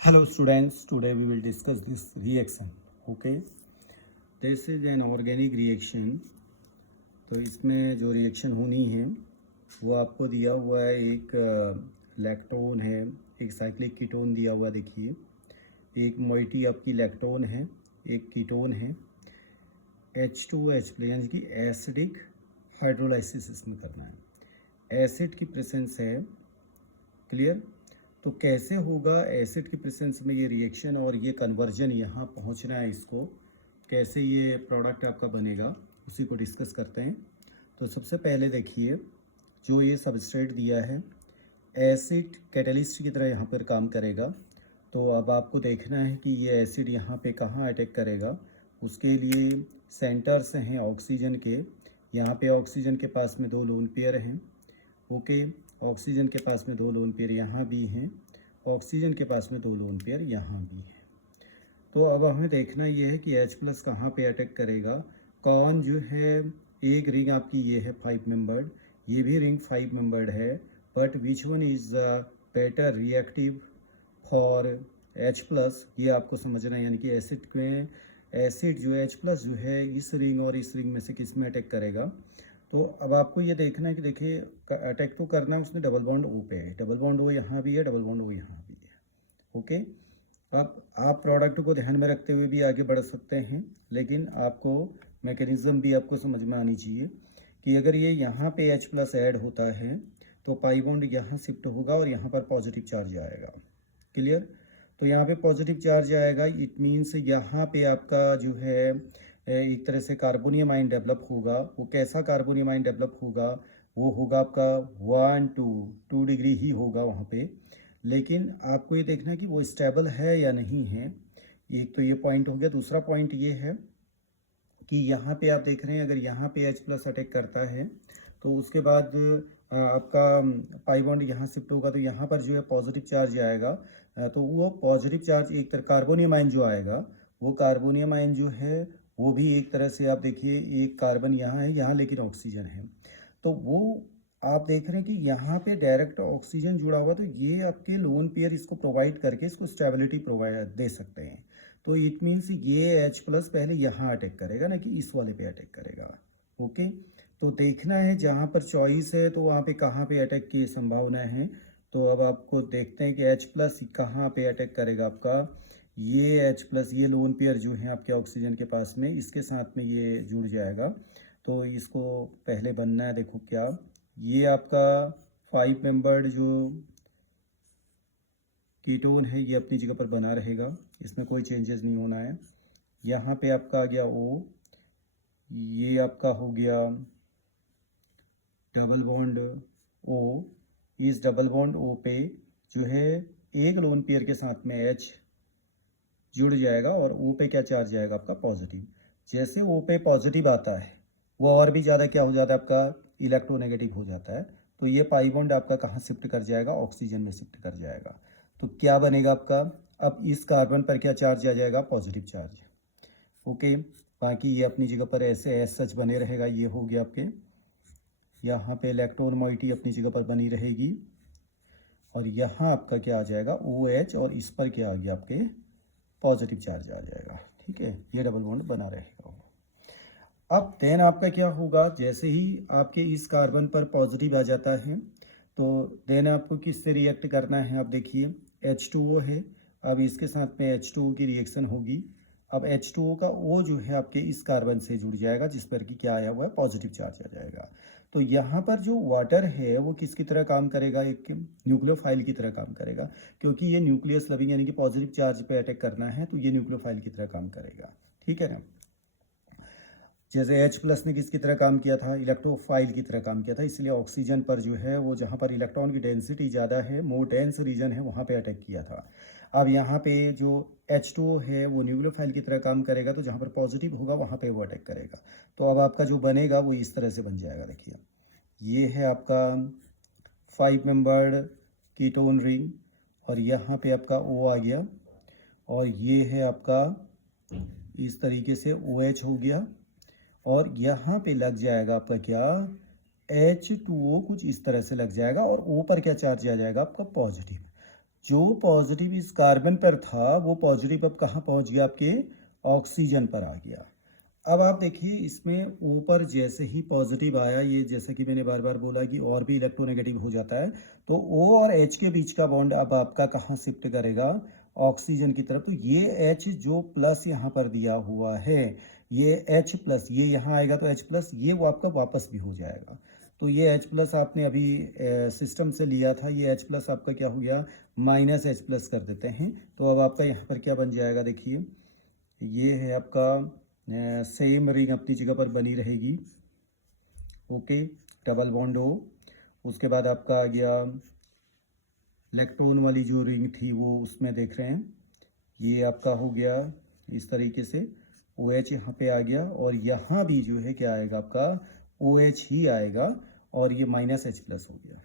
Hello students, today we will discuss this reaction. Okay, this is an organic reaction. तो इसमें जो reaction होनी है वो आपको दिया हुआ है, एक लैक्टोन है, एक साइक्लिक कीटोन दिया हुआ देखिए, एक मोइटी आपकी लैक्टोन है, एक कीटोन है, H2H प्लस यानी कि एसिडिक हाइड्रोलाइसिस इसमें करना है। एसिड की प्रेजेंस है, क्लियर। तो कैसे होगा एसिड की प्रेजेंस में ये रिएक्शन और ये कन्वर्जन यहाँ पहुँचना है, इसको कैसे ये प्रोडक्ट आपका बनेगा उसी को डिस्कस करते हैं। तो सबसे पहले देखिए, जो ये सबस्ट्रेट दिया है एसिड कैटलिस्ट की तरह यहाँ पर काम करेगा। तो अब आपको देखना है कि ये एसिड यहाँ पे कहाँ अटैक करेगा। उसके लिए सेंटर्स हैं ऑक्सीजन के, यहाँ पे ऑक्सीजन के पास में 2 लोन पेयर हैं। ओके, ऑक्सीजन के पास में 2 लोन पेयर यहाँ भी हैं, ऑक्सीजन के पास में 2 लोन पेयर यहाँ भी हैं। तो अब हमें देखना ये है कि H प्लस कहाँ पे अटैक करेगा। कौन जो है, एक रिंग आपकी ये है 5 मेंबर्ड, ये भी रिंग 5 मेंबर्ड है, but which one is better reactive for H plus, ये आपको समझना है। यानी कि एसिड में एसिड जो H प्लस जो है इस रिंग और इस रिंग में से किस में अटैक करेगा। तो अब आपको ये देखना है कि देखिए अटैक तो करना है उसने डबल बॉन्ड O पे है, डबल बॉन्ड O यहाँ भी है, डबल बॉन्ड O यहाँ भी है। ओके, अब आप प्रोडक्ट को ध्यान में रखते हुए भी आगे बढ़ सकते हैं, लेकिन आपको मैकेनिज्म भी आपको समझ में आनी चाहिए कि अगर ये यहाँ पे H प्लस ऐड होता है तो पाई बॉन्ड यहाँ शिफ्ट होगा और यहाँ पर पॉजिटिव चार्ज आएगा, क्लियर। तो यहाँ पे पॉजिटिव चार्ज आएगा, इट मीन्स यहाँ पे आपका जो है एक तरह से कार्बोनियम आयन डेवलप होगा। वो कैसा कार्बोनियम आयन डेवलप होगा, वो होगा आपका 2 डिग्री ही होगा वहाँ पे। लेकिन आपको ये देखना है कि वो स्टेबल है या नहीं है। एक तो ये पॉइंट हो गया। दूसरा पॉइंट ये है कि यहाँ पे आप देख रहे हैं, अगर यहाँ पे H प्लस अटैक करता है तो उसके बाद आपका पाई बॉन्ड यहाँ शिफ्ट होगा, तो यहाँ पर जो है पॉजिटिव चार्ज आएगा। तो वो पॉजिटिव चार्ज एक तरह कार्बोनियम आयन जो आएगा, वो कार्बोनियम आयन जो है वो भी एक तरह से आप देखिए, एक कार्बन यहाँ है, यहाँ लेकिन ऑक्सीजन है, तो वो आप देख रहे हैं कि यहाँ पे डायरेक्ट ऑक्सीजन जुड़ा हुआ, तो ये आपके लोन पेयर इसको प्रोवाइड करके इसको स्टेबिलिटी प्रोवाइड दे सकते हैं। तो इट मीन्स ये H प्लस पहले यहाँ अटैक करेगा ना कि इस वाले पे अटैक करेगा। ओके, तो देखना है जहाँ पर चॉइस है तो वहाँ पे कहाँ पे अटैक की संभावना है। तो अब आपको देखते हैं कि H प्लस कहाँ पे अटैक करेगा आपका। ये H प्लस ये लोन पेयर जो है आपके ऑक्सीजन के पास में, इसके साथ में ये जुड़ जाएगा। तो इसको पहले बनना है, देखो क्या, ये आपका 5 मेंबर्ड जो कीटोन है ये अपनी जगह पर बना रहेगा, इसमें कोई चेंजेस नहीं होना है। यहाँ पे आपका आ गया O, ये आपका हो गया डबल बॉन्ड O। इस डबल बॉन्ड O पे जो है एक लोन पेयर के साथ में H जुड़ जाएगा और O पे क्या चार्ज आएगा आपका पॉजिटिव। जैसे O पे पॉजिटिव आता है वो और भी ज़्यादा क्या हो जाता है आपका इलेक्ट्रोनेगेटिव हो जाता है। तो ये पाई बॉन्ड आपका कहाँ शिफ्ट कर जाएगा, ऑक्सीजन में शिफ्ट कर जाएगा। तो क्या बनेगा आपका, अब इस कार्बन पर क्या चार्ज आ जाएगा, पॉजिटिव चार्ज। ओके, बाकी ये अपनी जगह पर ऐसे एज सच बने रहेगा। ये हो गया आपके, यहाँ पे इलेक्ट्रॉन मोइटी अपनी जगह पर बनी रहेगी और यहाँ आपका क्या आ जाएगा OH, और इस पर क्या आ गया आपके पॉजिटिव चार्ज आ जाएगा। ठीक है, ये डबल बॉन्ड बना रहेगा। अब देन आपका क्या होगा, जैसे ही आपके इस कार्बन पर पॉजिटिव आ जाता है तो देन आपको किससे रिएक्ट करना है। आप देखिए H2O है, अब इसके साथ में H2O की रिएक्शन होगी। अब H2O का O जो है आपके इस कार्बन से जुड़ जाएगा, जिस पर कि क्या आया हुआ है पॉजिटिव चार्ज आ जाएगा। तो यहाँ पर जो वाटर है वो किसकी तरह काम करेगा, एक न्यूक्लियोफाइल की तरह काम करेगा, क्योंकि ये न्यूक्लियस लविंग यानी कि पॉजिटिव चार्ज पे अटैक करना है, तो ये न्यूक्लियोफाइल की तरह काम करेगा। ठीक है ना, जैसे H प्लस ने किसकी तरह काम किया था, इलेक्ट्रोफाइल की तरह काम किया था, इसलिए ऑक्सीजन पर जो है वो जहाँ पर इलेक्ट्रॉन की डेंसिटी ज़्यादा है, मोर डेंस रीजन है, वहाँ पे अटैक किया था। अब यहाँ पे जो H2O है वो न्यूक्लियोफाइल की तरह काम करेगा, तो जहाँ पर पॉजिटिव होगा वहाँ पे वो अटैक करेगा। तो अब आपका जो बनेगा वो इस तरह से बन जाएगा। देखिए ये है आपका 5 मेंबर्ड कीटोन रिंग और यहाँ पे आपका O आ गया, और ये है आपका इस तरीके से OH हो गया, और यहाँ पे लग जाएगा आपका क्या H2O, कुछ इस तरह से लग जाएगा, और O पर क्या चार्ज आ जाएगा आपका पॉजिटिव। जो पॉजिटिव इस कार्बन पर था वो पॉजिटिव अब कहाँ पहुँच गया, आपके ऑक्सीजन पर आ गया। अब आप देखिए इसमें ऊपर जैसे ही पॉजिटिव आया, ये जैसे कि मैंने बार बार बोला कि और भी इलेक्ट्रोनेगेटिव हो जाता है, तो O और H के बीच का बॉन्ड अब आपका कहाँ शिफ्ट करेगा, ऑक्सीजन की तरफ। तो ये H जो प्लस यहाँ पर दिया हुआ है, ये H प्लस, ये यहाँ आएगा तो H प्लस, ये वो आपका वापस भी हो जाएगा। तो ये H प्लस आपने अभी सिस्टम से लिया था, ये H प्लस आपका क्या हो गया, माइनस H प्लस कर देते हैं। तो अब आपका यहाँ पर क्या बन जाएगा, देखिए ये है आपका सेम रिंग अपनी जगह पर बनी रहेगी। ओके, डबल बॉन्ड हो, उसके बाद आपका आ गया इलेक्ट्रॉन वाली जो रिंग थी वो उसमें देख रहे हैं, ये आपका हो गया इस तरीके से, OH यहाँ पे आ गया, और यहाँ भी जो है क्या आएगा आपका OH ही आएगा, और ये माइनस H प्लस हो गया।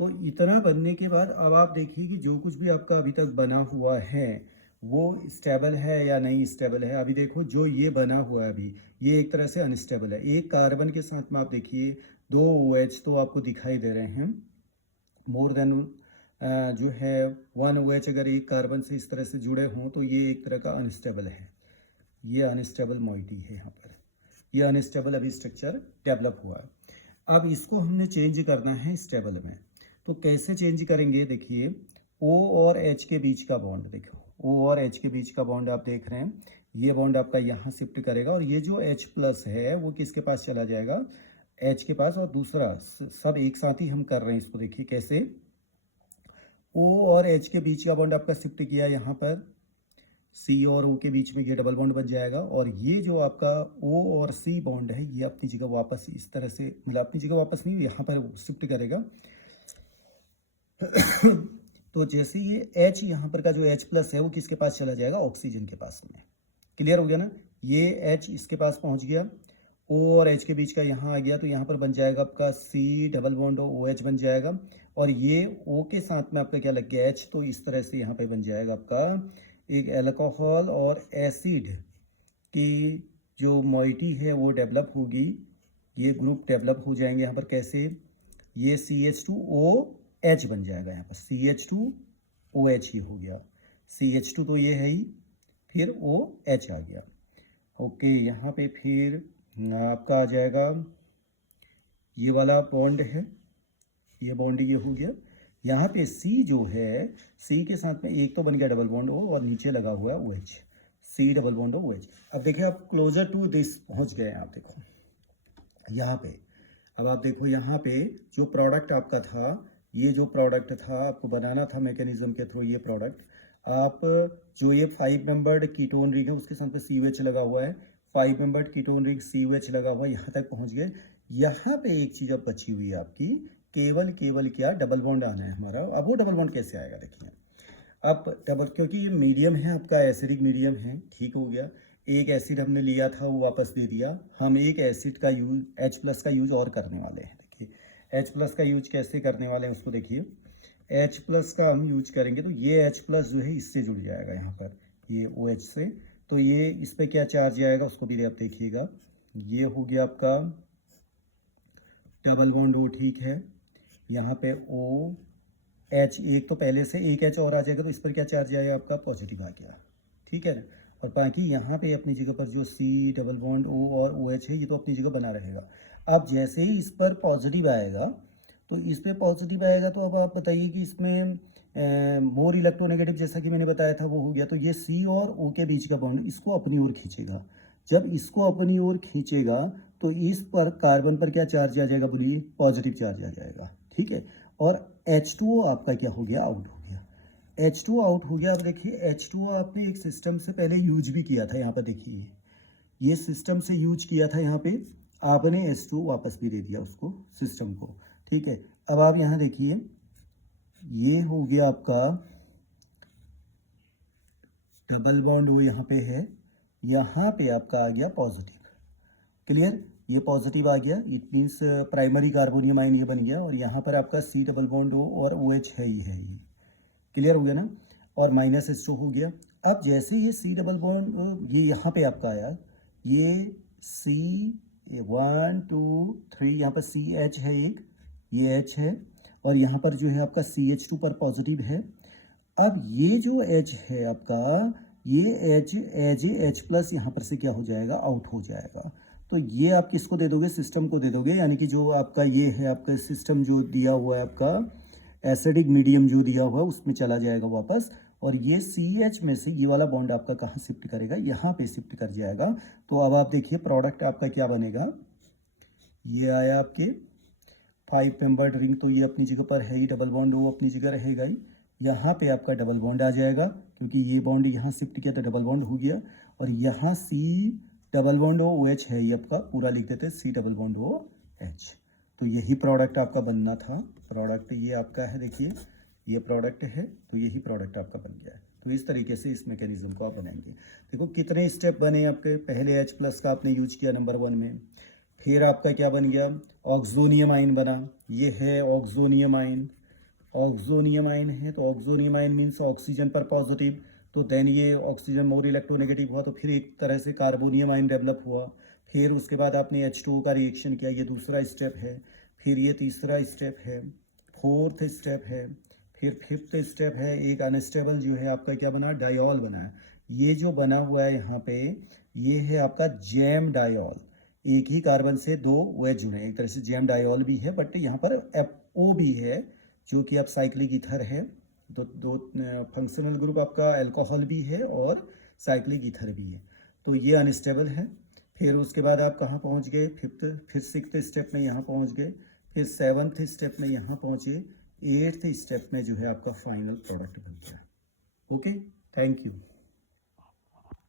तो इतना बनने के बाद अब आप देखिए कि जो कुछ भी आपका अभी तक बना हुआ है वो स्टेबल है या नहीं स्टेबल है। अभी देखो जो ये बना हुआ है अभी, ये एक तरह से अनस्टेबल है। एक कार्बन के साथ में आप देखिए 2 OH तो आपको दिखाई दे रहे हैं, मोर देन जो है 1 OH अगर एक कार्बन से इस तरह से जुड़े हों तो ये एक तरह का अनस्टेबल है, ये अनस्टेबल मॉइटी है। यहाँ पर ये अनस्टेबल अभी स्ट्रक्चर डेवलप हुआ है। अब इसको हमने चेंज करना है स्टेबल में, तो कैसे चेंज करेंगे, देखिए O और H के बीच का बॉन्ड, देखो O और H के बीच का बॉन्ड आप देख रहे हैं, ये बॉन्ड आपका यहाँ शिफ्ट करेगा, और ये जो H प्लस है वो किसके पास चला जाएगा, H के पास। और दूसरा सब एक साथ ही हम कर रहे हैं इसको, देखिए कैसे, O और H के बीच का बॉन्ड आपका शिफ्ट किया यहाँ पर, C और O के बीच में ये डबल बॉन्ड बन जाएगा, और ये जो आपका O और C बॉन्ड है ये अपनी जगह वापस इस तरह से, मतलब अपनी जगह वापस नहीं, यहाँ पर शिफ्ट करेगा। तो जैसे ये H यहाँ पर का जो H प्लस है वो किसके पास चला जाएगा, ऑक्सीजन के पास में। क्लियर हो गया ना, ये H इसके पास पहुँच गया, O और H के बीच का यहाँ आ गया, तो यहाँ पर बन जाएगा आपका C डबल बॉन्ड OH बन जाएगा, और ये O के साथ में आपका क्या लग गया H, तो इस तरह से यहाँ पे बन जाएगा आपका एक अल्कोहल और एसिड की जो मॉइटी है वो डेवलप होगी, ये ग्रुप डेवलप हो जाएंगे यहाँ पर। कैसे, ये CH2OH बन जाएगा, यहाँ पर CH2OH ही हो गया, CH2 तो ये है ही, फिर OH आ गया। ओके, यहाँ पे फिर आपका आ जाएगा ये वाला बॉन्ड है, ये बॉन्ड ये हो गया। यहाँ पे C जो है, C के साथ में एक तो बन गया डबल बॉन्ड O, और नीचे लगा हुआ है OH, C double bond OH। अब देखिए आप क्लोजर टू दिस पहुँच गए हैं, आप देखो यहाँ पे। अब आप देखो यहाँ पे जो प्रोडक्ट आपका था, ये जो प्रोडक्ट था आपको बनाना था मैकेनिज्म के थ्रू, ये प्रोडक्ट आप जो ये 5 मेंबर्ड कीटोन रिंग है उसके साथ पे COH लगा हुआ है, 5 मेंबर्ड कीटोन रिंग COH लगा हुआ है, यहाँ तक पहुँच गए। यहाँ पे एक चीज़ अब बची हुई है आपकी, केवल क्या डबल बॉन्ड आना है हमारा। अब वो डबल बॉन्ड कैसे आएगा, देखिए अब डबल, क्योंकि ये मीडियम है आपका, एसिडिक मीडियम है, ठीक हो गया। एक एसिड हमने लिया था वो वापस दे दिया, हम एक एसिड का यूज H प्लस का यूज और करने वाले हैं। देखिए H प्लस का यूज कैसे करने वाले हैं उसको देखिए, H प्लस का हम यूज करेंगे तो ये H प्लस जो है इससे जुड़ जाएगा यहाँ पर, ये OH से, तो ये इस पर क्या चार्ज आएगा उसको भी आप देखिएगा। ये हो गया आपका डबल बॉन्ड O, ठीक है। यहाँ पे OH, एक तो पहले से एक H और आ जाएगा, तो इस पर क्या चार्ज आएगा आपका, पॉजिटिव आ गया, ठीक है ना। और बाकी यहाँ पे अपनी जगह पर जो C डबल बॉन्ड O और OH है ये तो अपनी जगह बना रहेगा। अब जैसे ही इस पर पॉजिटिव आएगा, तो इस पर पॉजिटिव आएगा, तो अब आप बताइए कि इसमें मोर इलेक्ट्रोनेगेटिव जैसा कि मैंने बताया था वो हो गया, तो ये C और O के बीच का बॉन्ड इसको अपनी ओर खींचेगा। जब इसको अपनी ओर खींचेगा तो इस पर कार्बन पर क्या चार्ज आ जाएगा, बोलिए, पॉजिटिव चार्ज आ जाएगा, ठीक है। और H2O आपका क्या हो गया, आउट हो गया, H2O आउट हो गया। अब देखिए H2O आपने एक सिस्टम से पहले यूज भी किया था, यहाँ पर देखिए ये सिस्टम से यूज किया था, यहाँ पे आपने H2O वापस भी दे दिया उसको सिस्टम को, ठीक है। अब आप यहाँ देखिए ये हो गया आपका डबल बॉन्ड वो यहाँ पे है, यहाँ पे आपका आ गया पॉजिटिव, क्लियर, ये पॉजिटिव आ गया, it means primary carbonium ion ये बन गया, और यहाँ पर आपका C डबल बॉन्ड O और OH है ही है, ये क्लियर हो गया ना, और माइनस H2 हो गया। अब जैसे ये C डबल बॉन्ड ये यहाँ पे आपका आया, ये C 1 2 3, यहाँ पर CH है एक, ये H है, और यहाँ पर जो है आपका CH2 पर पॉजिटिव है, अब ये जो एच है आपका, ये एच एज एच प्लस यहाँ पर से क्या हो जाएगा, आउट हो जाएगा। तो ये आप किसको दे दोगे, सिस्टम को दे दोगे, यानी कि जो आपका ये है आपका सिस्टम जो दिया हुआ है आपका एसिडिक मीडियम जो दिया हुआ है उसमें चला जाएगा वापस, और ये CH में से ये वाला बॉन्ड आपका कहाँ शिफ्ट करेगा, यहाँ पे शिफ्ट कर जाएगा। तो अब आप देखिए प्रोडक्ट आपका क्या बनेगा, ये आया आपके 5 मेंबर्ड रिंग, तो ये अपनी जगह पर है ही, डबल बॉन्ड वो अपनी जगह रहेगा ही। यहाँ पे आपका डबल बॉन्ड आ जाएगा क्योंकि ये बॉन्ड यहाँ शिफ्ट किया तो डबल बॉन्ड हो गया, और यहाँ C डबल बॉन्ड OH है, ये आपका पूरा लिख देते हैं C डबल बॉन्ड OH। तो यही प्रोडक्ट आपका बनना था, प्रोडक्ट ये आपका है, देखिए ये प्रोडक्ट है, तो यही प्रोडक्ट आपका बन गया है। तो इस तरीके से इस मैकेनिज्म को आप बनाएंगे। देखो कितने स्टेप बने आपके, पहले H+ का आपने यूज किया नंबर 1 में, फिर आपका क्या बन गया, ऑक्सोनियम आयन बना, ये है ऑक्सोनियम आयन, ऑक्सोनियम आयन है, तो ऑक्सोनियम आयन मीन्स ऑक्सीजन पर पॉजिटिव, तो देन ये ऑक्सीजन मोर इलेक्ट्रोनेगेटिव हुआ, तो फिर एक तरह से कार्बोनियम आयन डेवलप हुआ। फिर उसके बाद आपने H2O का रिएक्शन किया, ये दूसरा स्टेप है। फिर ये तीसरा स्टेप है, फोर्थ स्टेप है, फिर फिफ्थ स्टेप है, एक अनस्टेबल जो है आपका क्या बना, डायोल बना है। ये जो बना हुआ है यहाँ पे, ये है आपका जैम डायोल, एक ही कार्बन से 2 OH जुड़े, एक तरह से जैम डायोल भी है, बट यहाँ पर FO भी है जो कि अब साइक्लिक ईथर है। तो दो फंक्शनल ग्रुप आपका अल्कोहल भी है और साइक्लिक ईथर भी है, तो ये अनस्टेबल है। फिर उसके बाद आप कहाँ पहुँच गए, फिफ्थ, फिर सिक्स्थ स्टेप में यहाँ पहुँच गए, फिर सेवन्थ स्टेप में यहाँ पहुँचे, 8th स्टेप में जो है आपका फाइनल प्रोडक्ट बन गया। Okay, thank you.